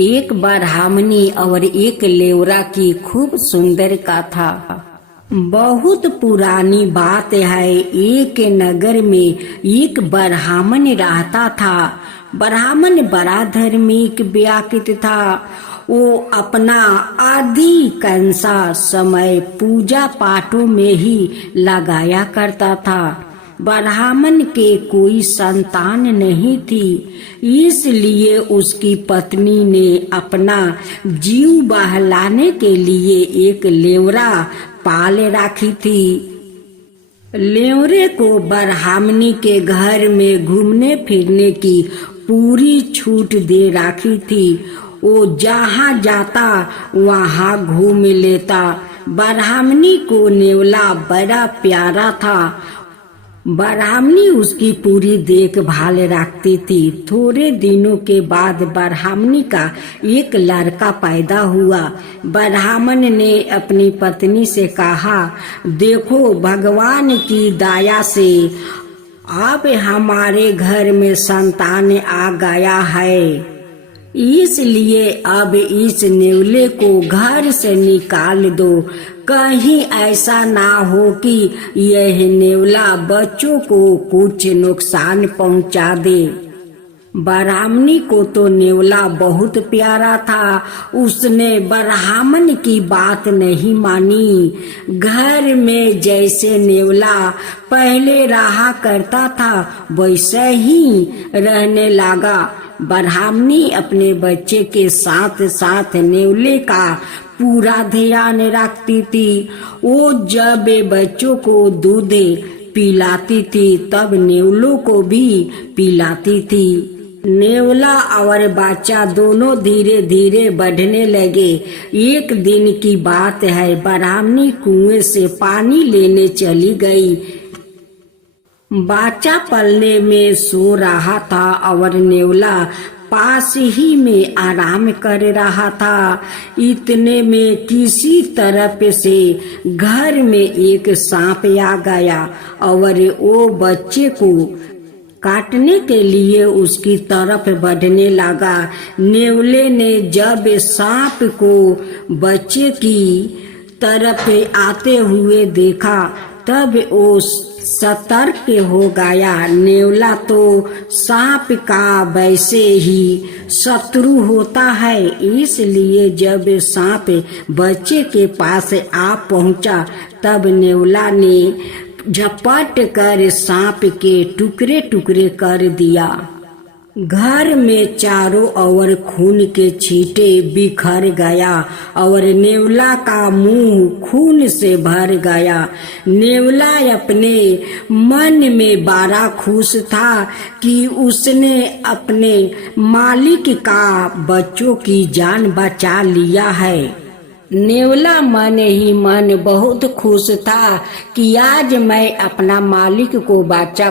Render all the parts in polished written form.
एक ब्राह्मणी और एक लेवरा की खूब सुंदर कथा। बहुत पुरानी बात है। एक नगर में एक ब्राह्मण रहता था। ब्राह्मण बड़ा धार्मिक व्यक्ति था। वो अपना अधिकांश समय पूजा पाठों में ही लगाया करता था। ब्राह्मण के कोई संतान नहीं थी, इसलिए उसकी पत्नी ने अपना जीव बहलाने के लिए एक लेवरा पाल रखी थी। लेवरे को ब्राह्मणी के घर में घूमने फिरने की पूरी छूट दे रखी थी। वो जहाँ जाता वहाँ घूम लेता। ब्राह्मणी को नेवला बड़ा प्यारा था। ब्राह्मणी उसकी पूरी देखभाल रखती थी। थोड़े दिनों के बाद ब्राह्मणी का एक लड़का पैदा हुआ। ब्राह्मण ने अपनी पत्नी से कहा, देखो, भगवान की दया से अब हमारे घर में संतान आ गया है, इसलिए अब इस नेवले को घर से निकाल दो। कहीं ऐसा ना हो कि यह नेवला बच्चों को कुछ नुकसान पहुंचा दे। ब्राह्मणी को तो नेवला बहुत प्यारा था। उसने ब्राह्मण की बात नहीं मानी। घर में जैसे नेवला पहले रहा करता था वैसे ही रहने लगा। ब्राह्मणी अपने बच्चे के साथ साथ नेवले का पूरा ध्यान रखती थी। वो जब बच्चों को दूध पिलाती थी तब नेवलों को भी पिलाती थी। नेवला और बच्चा दोनों धीरे धीरे बढ़ने लगे। एक दिन की बात है, ब्राह्मणी कुएं से पानी लेने चली गई। बच्चा पलने में सो रहा था और नेवला पास ही में आराम कर रहा था। इतने में किसी तरफ से घर में एक सांप आ गया और वो बच्चे को काटने के लिए उसकी तरफ बढ़ने लगा। नेवले ने जब सांप को बच्चे की तरफ आते हुए देखा तब वो सतर्क हो गया। नेवला तो सांप का वैसे ही शत्रु होता है, इसलिए जब सांप बच्चे के पास आ पहुंचा तब नेवला ने झपट कर सांप के टुकड़े टुकड़े कर दिया। घर में चारों ओर खून के छींटे बिखर गया और नेवला का मुंह खून से भर गया। नेवला अपने मन में बड़ा खुश था कि उसने अपने मालिक का बच्चों की जान बचा लिया है। नेवला मन ही मन बहुत खुश था कि आज मैं अपना मालिक को बचा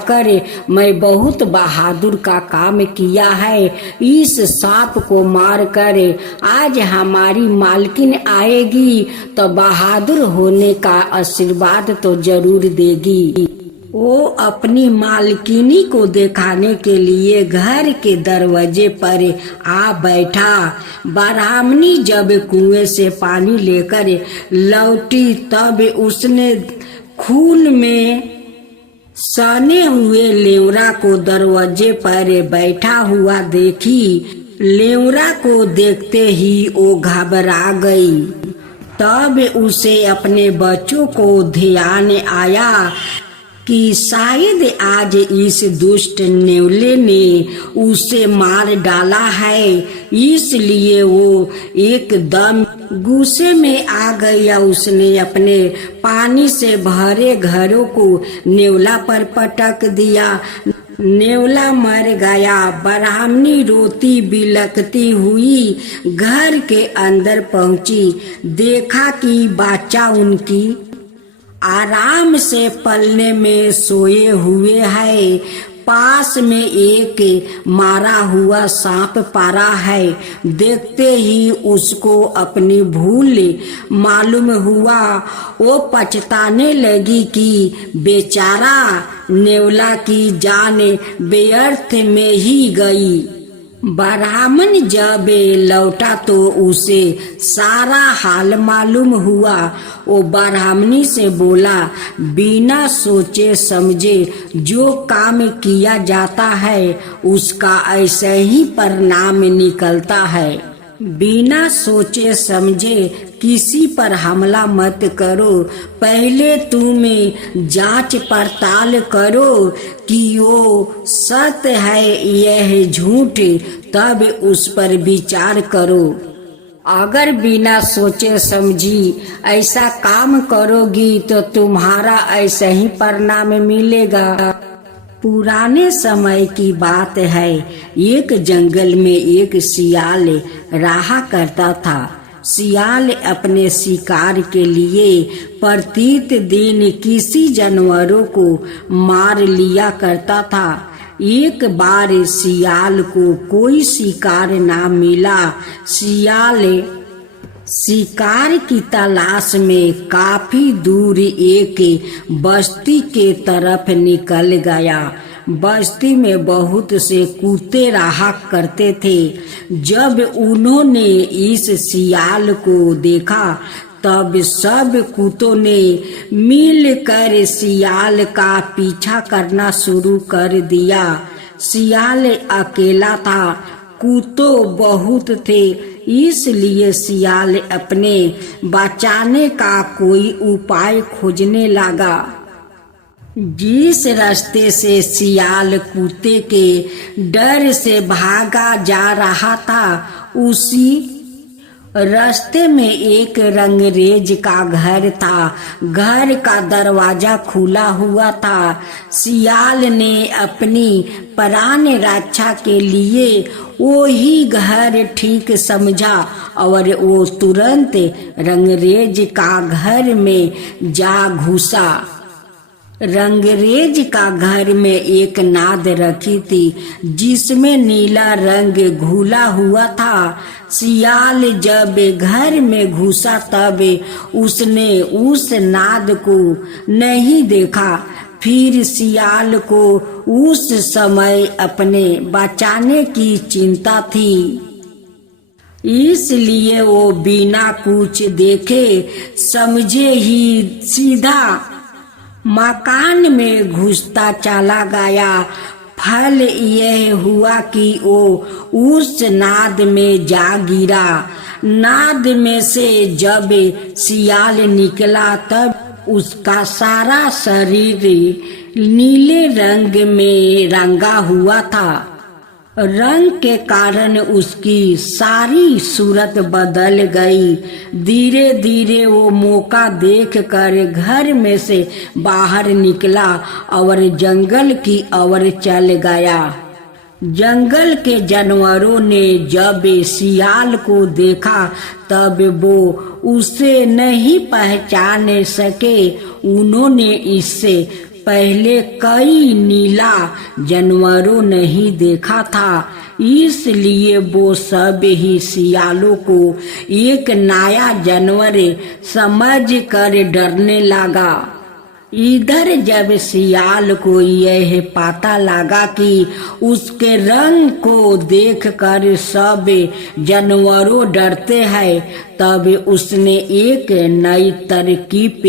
कर मैं बहुत बहादुर का काम किया है। इस सांप को मार कर आज हमारी मालकिन आएगी तो बहादुर होने का आशीर्वाद तो जरूर देगी। वो अपनी मालकिनी को दिखाने के लिए घर के दरवाजे पर आ बैठा। ब्राह्मणी जब कुएं से पानी लेकर लौटी तब उसने खून में सने हुए लेवरा को दरवाजे पर बैठा हुआ देखी। लेवरा को देखते ही वो घबरा गई। तब उसे अपने बच्चों को ध्यान आया कि शायद आज इस दुष्ट नेवले ने उसे मार डाला है, इसलिए वो एकदम गुस्से में आ गया। उसने अपने पानी से भरे घड़ों को नेवला पर पटक दिया। नेवला मर गया। ब्राह्मणी रोती बिलखती हुई घर के अंदर पहुंची। देखा कि बच्चा उनकी आराम से पलने में सोए हुए है। पास में एक मारा हुआ सांप पड़ा है। देखते ही उसको अपनी भूल मालूम हुआ। वो पछताने लगी कि बेचारा नेवला की जान व्यर्थ में ही गई। ब्राह्मण जब लौटा तो उसे सारा हाल मालूम हुआ। वो ब्राह्मणी से बोला, बिना सोचे समझे जो काम किया जाता है उसका ऐसे ही परिणाम निकलता है। बिना सोचे समझे किसी पर हमला मत करो। पहले तुम जांच पड़ताल करो कि वो सत्य है यह झूठ, तब उस पर विचार करो। अगर बिना सोचे समझी ऐसा काम करोगी तो तुम्हारा ऐसा ही परिणाम मिलेगा। पुराने समय की बात है, एक जंगल में एक सियाल रहा करता था। सियाल अपने शिकार के लिए प्रत्येक दिन किसी जानवरों को मार लिया करता था। एक बार सियाल को कोई शिकार ना मिला। सियाल शिकार की तलाश में काफी दूर एक बस्ती के तरफ निकल गया। बस्ती में बहुत से कुत्ते रहा करते थे। जब उन्होंने इस सियाल को देखा तब सब कुत्तों ने मिलकर सियाल का पीछा करना शुरू कर दिया। सियाल अकेला था, कुत्तों बहुत थे, इसलिए सियाल अपने बचाने का कोई उपाय खोजने लगा। जिस रास्ते से सियाल कुत्ते के डर से भागा जा रहा था उसी रास्ते में एक रंगरेज का घर था। घर का दरवाजा खुला हुआ था। सियाल ने अपनी प्राण रक्षा के लिए वो ही घर ठीक समझा और वो तुरंत रंगरेज का घर में जा घुसा। रंगरेज का घर में एक नाद रखी थी जिसमें नीला रंग घुला हुआ था। सियाल जब घर में घुसा तब उसने उस नाद को नहीं देखा। फिर सियाल को उस समय अपने बचाने की चिंता थी, इसलिए वो बिना कुछ देखे समझे ही सीधा मकान में घुसता चला गया। फल यह हुआ कि वो उस नाद में जा गिरा। नाद में से जब सियाल निकला तब उसका सारा शरीर नीले रंग में रंगा हुआ था। रंग के कारण उसकी सारी सूरत बदल गई। धीरे धीरे वो मौका देखकर घर में से बाहर निकला और जंगल की ओर चल गया। जंगल के जानवरों ने जब सियाल को देखा तब वो उसे नहीं पहचान सके। उन्होंने इससे पहले कई नीला जानवरों नहीं देखा था, इसलिए वो सब ही सियालों को एक नया जानवर समझ कर डरने लगा। इधर जब सियाल को यह पता लगा कि उसके रंग को देखकर सब जानवरों डरते हैं, तब उसने एक नई तरकीब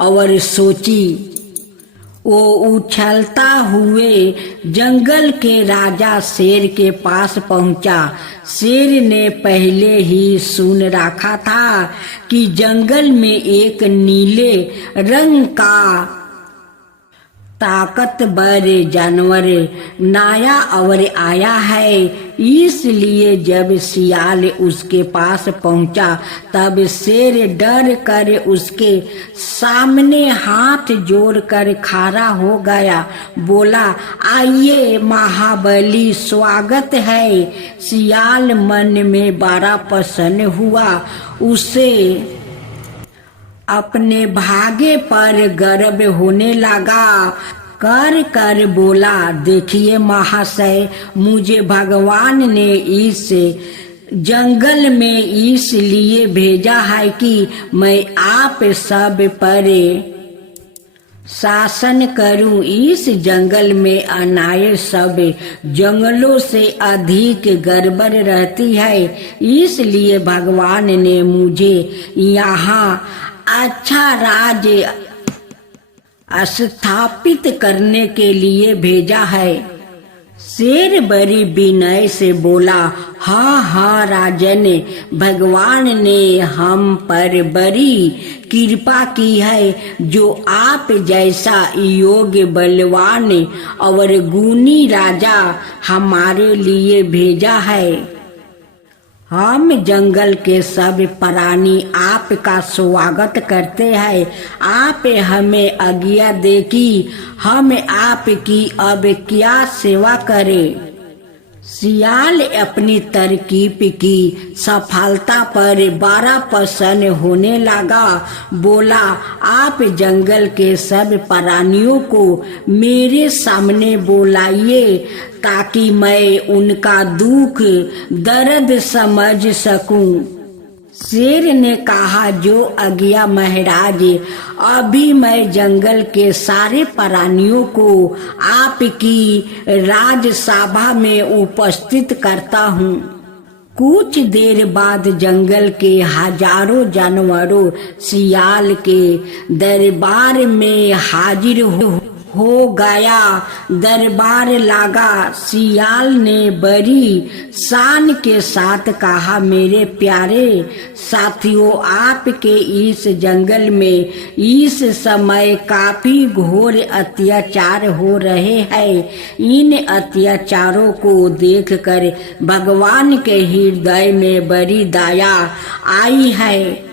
और सोची। वो उछलता हुए जंगल के राजा शेर के पास पहुंचा। शेर ने पहले ही सुन रखा था कि जंगल में एक नीले रंग का ताकतवर जानवर नया और आया है, इसलिए जब सियाल उसके पास पहुंचा तब शेर डर कर उसके सामने हाथ जोड़कर खड़ा हो गया। बोला, आइए महाबली, स्वागत है। सियाल मन में बड़ा प्रसन्न हुआ। उसे अपने भाग्य पर गर्व होने लगा। कर बोला, देखिए महाशय, मुझे भगवान ने इस जंगल में इसलिए भेजा है कि मैं आप सब पर शासन करूं इस जंगल में अनाए सब जंगलों से अधिक गड़बड़ रहती है, इसलिए भगवान ने मुझे यहाँ अच्छा राज्य स्थापित करने के लिए भेजा है। शेर बड़ी विनय से बोला, हाँ हाँ राजन, भगवान ने हम पर बड़ी कृपा की है, जो आप जैसा योग्य बलवान और गुणी राजा हमारे लिए भेजा है। हम जंगल के सब प्राणी आपका स्वागत करते हैं। आप हमें आज्ञा दे कि हम आपकी अब क्या सेवा करें। सियाल अपनी तरकीब की सफलता पर बड़ा प्रसन्न होने लगा। बोला, आप जंगल के सब प्राणियों को मेरे सामने बुलाइए ताकि मैं उनका दुख दर्द समझ सकूं। शेर ने कहा, जो आज्ञा महाराज। अभी मैं जंगल के सारे प्राणियों को आपकी राजसभा में उपस्थित करता हूँ। कुछ देर बाद जंगल के हजारों जानवरों सियाल के दरबार में हाजिर हो गया। दरबार लगा। सियाल ने बड़ी शान के साथ कहा, मेरे प्यारे साथियों, आपके इस जंगल में इस समय काफी घोर अत्याचार हो रहे हैं। इन अत्याचारों को देखकर भगवान के हृदय में बड़ी दया आई है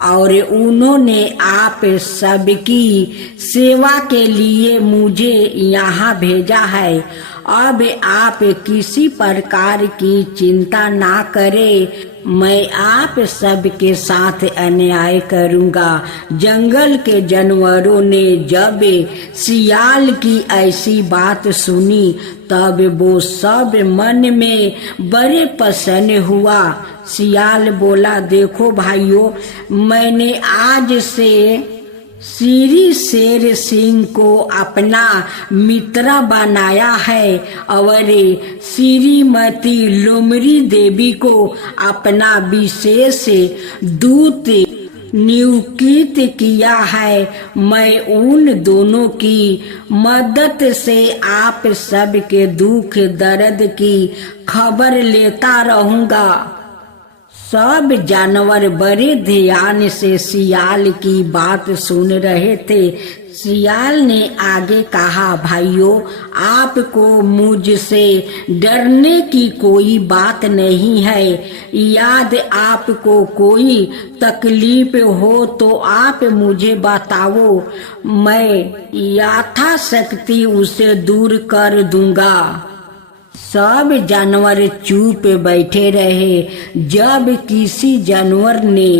और उन्होंने आप सबकी सेवा के लिए मुझे यहाँ भेजा है। अब आप किसी प्रकार की चिंता ना करें, मैं आप सबके साथ अन्याय करूँगा। जंगल के जानवरों ने जब सियाल की ऐसी बात सुनी तब वो सब मन में बड़े प्रसन्न हुआ। सियाल बोला, देखो भाइयों, मैंने आज से श्री शेर सिंह को अपना मित्र बनाया है और श्रीमती लोमड़ी देवी को अपना विशेष दूत नियुक्त किया है। मैं उन दोनों की मदद से आप सबके दुख दर्द की खबर लेता रहूंगा। सब जानवर बड़े ध्यान से सियाल की बात सुन रहे थे। सियाल ने आगे कहा, भाइयों, आपको मुझसे डरने की कोई बात नहीं है। याद आपको कोई तकलीफ हो तो आप मुझे बताओ, मैं यथाशक्ति उसे दूर कर दूंगा। सब जानवर चुप बैठे रहे। जब किसी जानवर ने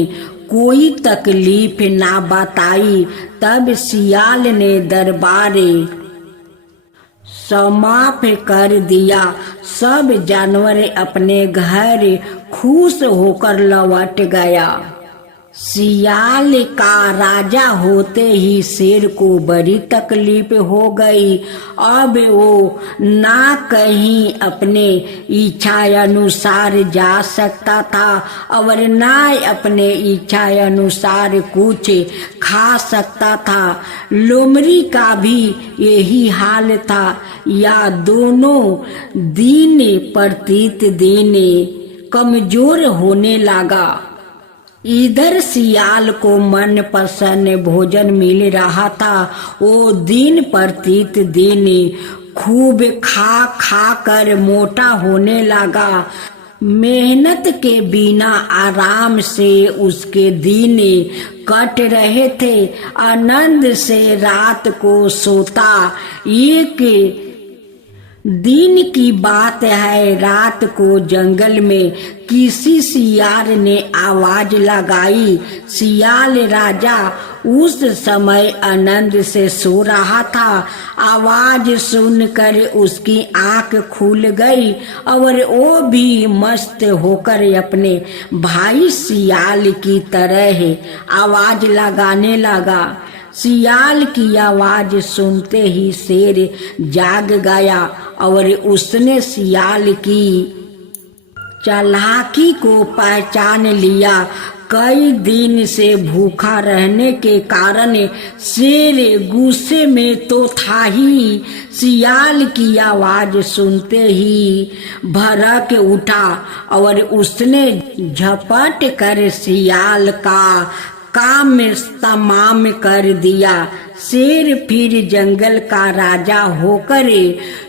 कोई तकलीफ ना बताई तब सियाल ने दरबार समाप्त कर दिया। सब जानवर अपने घर खुश होकर लौट गया। सियाल का राजा होते ही शेर को बड़ी तकलीफ हो गई। अब वो ना कहीं अपने इच्छा अनुसार जा सकता था और ना अपने इच्छा अनुसार कुछ खा सकता था। लोमड़ी का भी यही हाल था। या दोनों दिन प्रतिदिन कमजोर होने लगा। इधर सियाल को मन पसंद भोजन मिल रहा था। वो दिन प्रतिदिन खूब खा खा कर मोटा होने लगा। मेहनत के बिना आराम से उसके दिन कट रहे थे। आनंद से रात को सोता। एक दिन की बात है, रात को जंगल में किसी सियार ने आवाज लगाई। सियाल राजा उस समय आनंद से सो रहा था। आवाज सुनकर उसकी आंख खुल गई और वो भी मस्त होकर अपने भाई सियाल की तरह आवाज लगाने लगा। सियाल की आवाज सुनते ही शेर जाग गया और उसने सियाल की चालाकी को पहचान लिया। कई दिन से भूखा रहने के कारण शेर गुस्से में तो था ही, सियाल की आवाज सुनते ही भड़क उठा और उसने झपट कर सियाल का काम तमाम कर दिया। शेर फिर जंगल का राजा होकर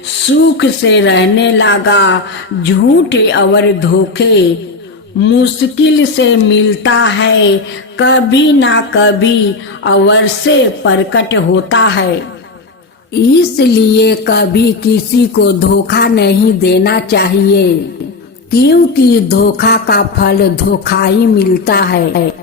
सुख से रहने लगा। झूठ और धोखे मुश्किल से मिलता है, कभी ना कभी अवश्य प्रकट होता है। इसलिए कभी किसी को धोखा नहीं देना चाहिए, क्योंकि धोखा का फल धोखा ही मिलता है।